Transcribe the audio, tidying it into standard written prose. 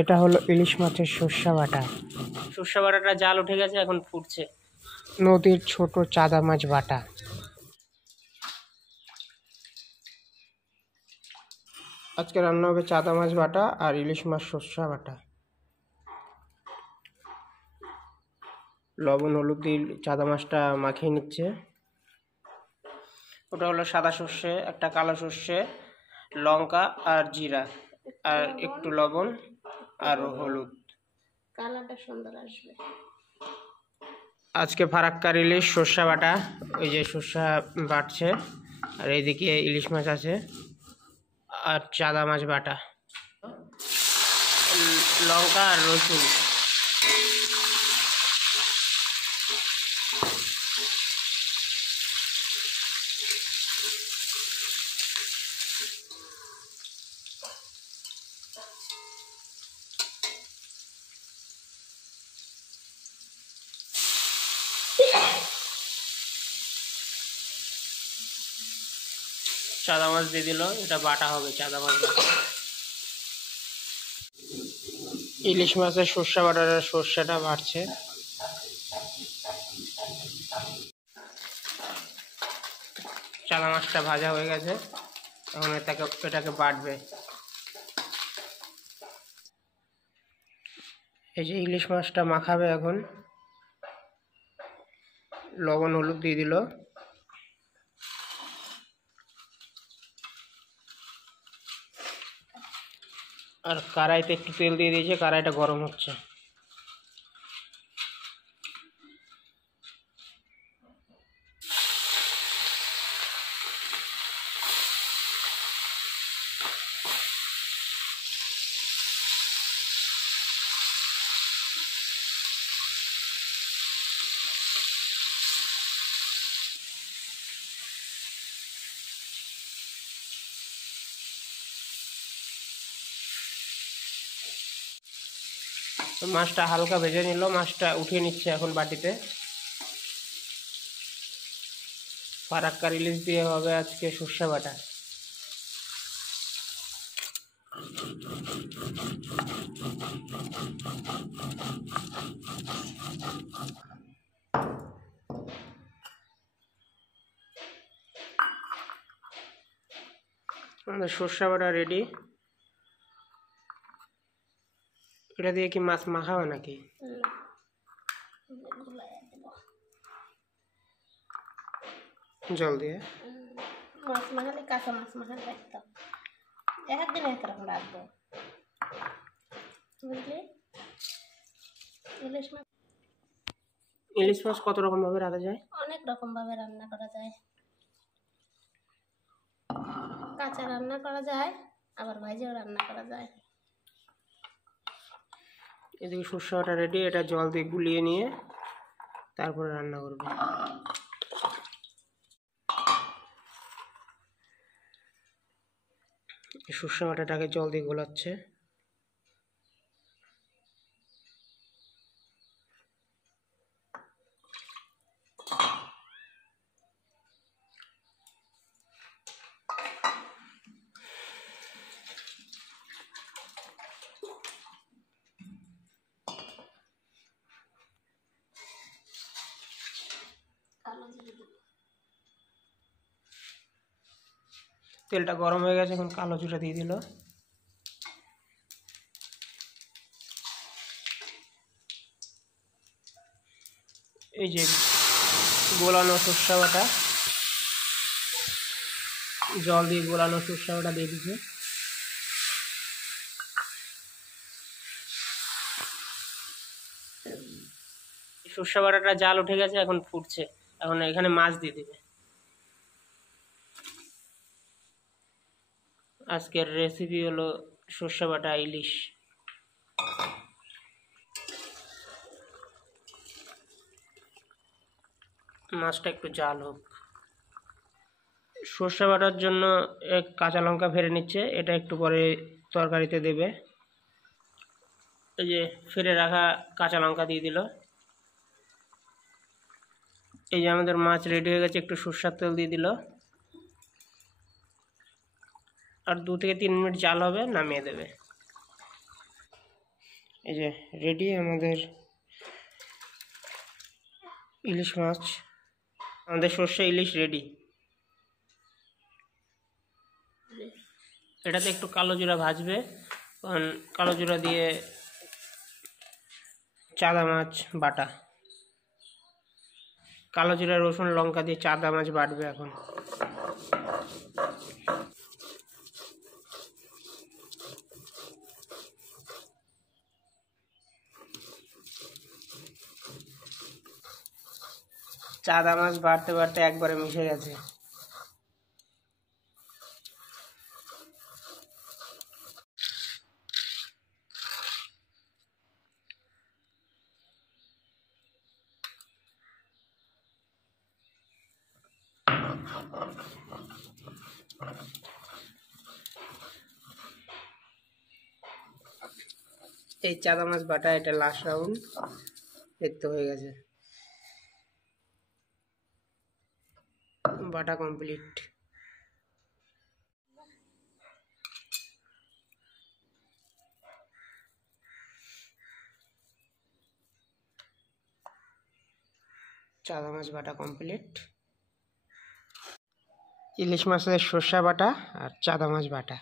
এটা হলো ইলিশ মাছের সর্ষে বাটা। সর্ষে বাটাটা জাল উঠে গেছে, এখন ফুটছে। নদীর ছোট চাদা মাছ বাটা। আজকে রান্না হবে চাদা মাছ বাটা আর ইলিশ মাছ সর্ষে বাটা। লবণ হলুদ দিয়ে চাদা মাছটা মাখিয়ে নিচ্ছে। ওটা হলো সাদা সর্ষে, একটা কালো সর্ষে, লঙ্কা আর জিরা আর একটু লবণ আর হলুদ। কালারটা সুন্দর আসবে। আজকে ফারাক্কার ইলিশ সর্ষে বাটা, ওই যে সর্ষে বাটছে, আর এইদিকে ইলিশ মাছ আছে আর চাদা মাছ বাটা, লঙ্কা আর রসুন। চাদা মাছ দিয়ে দিল, এটা বাটা হবে চাদা মাছ বাটা। ইলিশ মাছের সর্ষে বাটার সর্ষেটা বাড়ছে। চাদা মাছটা ভাজা হয়ে গেছে, এখন এটাকে বাটবে। এই যে ইলিশ মাছটা মাখাবে এখন। লবণ হলুদ দিয়ে দিল, আর কড়াইতে একটু তেল দিয়ে দিয়েছে, কড়াইটা গরম হচ্ছে। মাছটা হালকা ভেজে নিল, মাছটা উঠিয়ে নিচ্ছে এখন বাটিতে। ফারাক্কার ইলিশ দিয়ে হবে আজকে সর্ষে বাটা। আমাদের সর্ষে বাটা রেডি। এটা দিয়ে কি মাছ মাখাবে নাকি? জল দিয়ে মাছ মাখালে কাঁচা মাছ মাখালে রাখতাম, একদিন একরকম রাখবো, বুঝলি? ইলিশ মাছ কত রকম ভাবে রাখা যায়? অনেক রকম ভাবে রান্না করা যায়। কাঁচা রান্না করা যায়, আবার ভাইজেও রান্না করা যায়। এদিকে সর্ষে বাটা রেডি, এটা জল দিয়ে গুলিয়ে নিয়ে তারপরে রান্না করবে। সর্ষে বাটাটাকে জল দিয়ে গোলাচ্ছে। তেলটা গরম হয়ে গেছে, এখন কালো জিরা দিয়ে দিল। এই যে গোলানো সর্ষে বাটা, জল দিয়ে গোলানো সর্ষে বাটা দিয়ে দিচ্ছে। সর্ষে বাটাটা জাল উঠে গেছে, এখন ফুটছে। এখন এখানে মাছ দিয়ে দিবে। আজকের রেসিপি হলো সর্ষে বাটা ইলিশ। মাছটা একটু জাল হোক। সর্ষে বাটার জন্য এক কাঁচা লঙ্কা ফেলে নিচ্ছে, এটা একটু পরে তরকারিতে দেবে। এই যে ফেলে রাখা কাঁচা লঙ্কা দিয়ে দিল। এই যে আমাদের মাছ রেডি হয়ে গেছে, একটু সর্ষের তেল দিয়ে দিল। আর 2 থেকে 3 মিনিট জাল হবে, নামিয়ে দেবে। এই যে রেডি আমাদের ইলিশ মাছ, আমাদের সর্ষে ইলিশ রেডি। এটাতে একটু কালো জিরা ভাজবে, কারণ কালো জিরা দিয়ে চাদা মাছ বাটা, কালো জিরা রসুন লঙ্কা দিয়ে চাদা মাছ বাটবে এখন। চাদা মাছ বাড়তে বাড়তে একবারে মিশে গেছে। এই চাদা মাছ বাটা এটা লাস্ট রাউন্ড, দেখতে হয়ে গেছে, বাটা কমপ্লিট। চাদা মাছ বাটা কমপ্লিট, ইলিশ মাছের সর্ষে বাটা আর চাদা মাছ বাটা।